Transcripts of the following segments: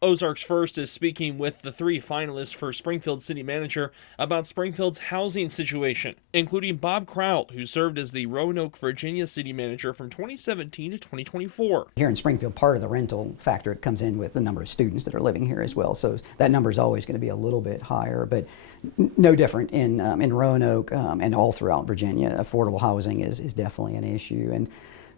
Ozarks First is speaking with the three finalists for Springfield City Manager about Springfield's housing situation, including Bob Kraut, who served as the Roanoke, Virginia City Manager from 2017 to 2024. Here in Springfield, part of the rental factor comes in with the number of students that are living here as well, so that number is always going to be a little bit higher, but no different in Roanoke and all throughout Virginia. Affordable housing is definitely an issue, and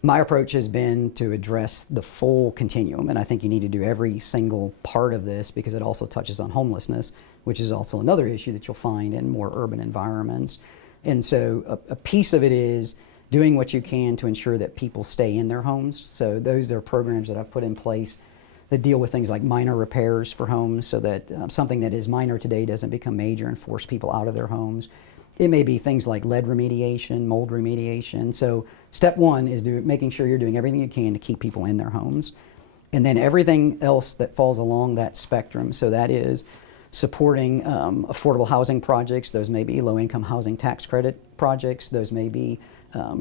my approach has been to address the full continuum, and I think you need to do every single part of this because it also touches on homelessness, which is also another issue that you'll find in more urban environments. And so a piece of it is doing what you can to ensure that people stay in their homes. So those are programs that I've put in place that deal with things like minor repairs for homes so that something that is minor today doesn't become major and force people out of their homes. It may be things like lead remediation, mold remediation. So step one is making sure you're doing everything you can to keep people in their homes. And then everything else that falls along that spectrum. So that is supporting affordable housing projects. Those may be low-income housing tax credit projects. Those may be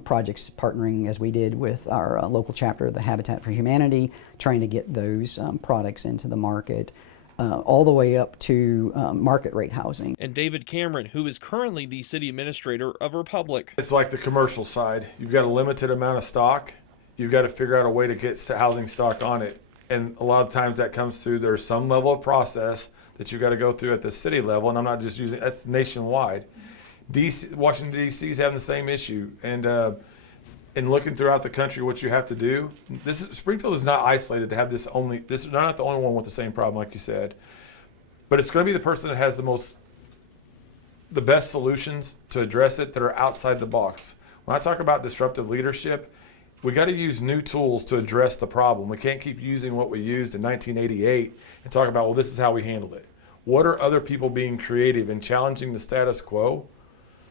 projects partnering, as we did with our local chapter of the Habitat for Humanity, trying to get those products into the market. All the way up to market rate housing. And David Cameron, who is currently the city administrator of Republic. It's like the commercial side. You've got a limited amount of stock. You've got to figure out a way to get housing stock on it. And a lot of times that comes through, there's some level of process that you've got to go through at the city level. And I'm not just using, that's nationwide. Washington, D.C. is having the same issue. And looking throughout the country, what you have to do, Springfield is not isolated to have this is not the only one with the same problem, like you said, but it's going to be the person that has the best solutions to address it that are outside the box. When I talk about disruptive leadership, we got to use new tools to address the problem. We can't keep using what we used in 1988 and talk about, well, this is how we handled it. What are other people being creative and challenging the status quo?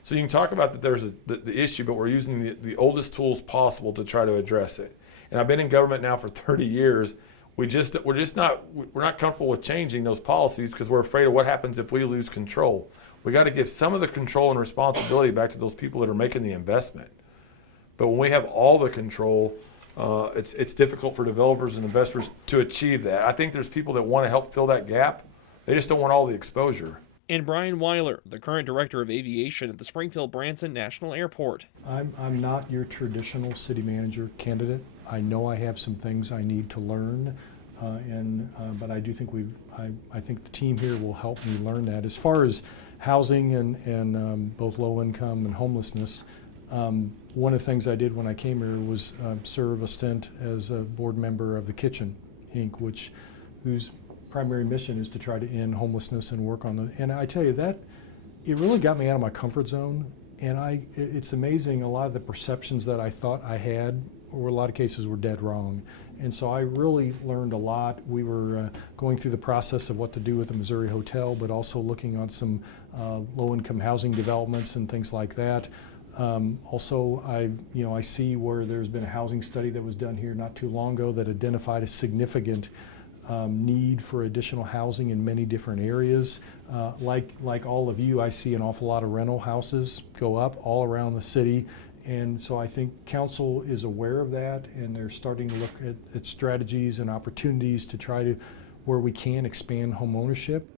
So you can talk about that there's the issue, but we're using the oldest tools possible to try to address it. And I've been in government now for 30 years. We're not comfortable with changing those policies because we're afraid of what happens if we lose control. We got to give some of the control and responsibility back to those people that are making the investment. But when we have all the control, it's difficult for developers and investors to achieve that. I think there's people that want to help fill that gap. They just don't want all the exposure. And Brian Weiler, the current director of aviation at the Springfield Branson National Airport. I'm not your traditional city manager candidate. I know I have some things I need to learn, but I do think I think the team here will help me learn that. As far as housing and both low income and homelessness, one of the things I did when I came here was serve a stint as a board member of the Kitchen, Inc., whose primary mission is to try to end homelessness and work on the, and I tell you that it really got me out of my comfort zone, and it's amazing a lot of the perceptions that I thought I had, or a lot of cases were dead wrong, and so I really learned a lot. We were going through the process of what to do with the Missouri Hotel, but also looking on some low-income housing developments and things like that. Also, I see where there's been a housing study that was done here not too long ago that identified a significant need for additional housing in many different areas. Like all of you, I see an awful lot of rental houses go up all around the city, and so I think council is aware of that, and they're starting to look at strategies and opportunities to try to, where we can, expand home ownership.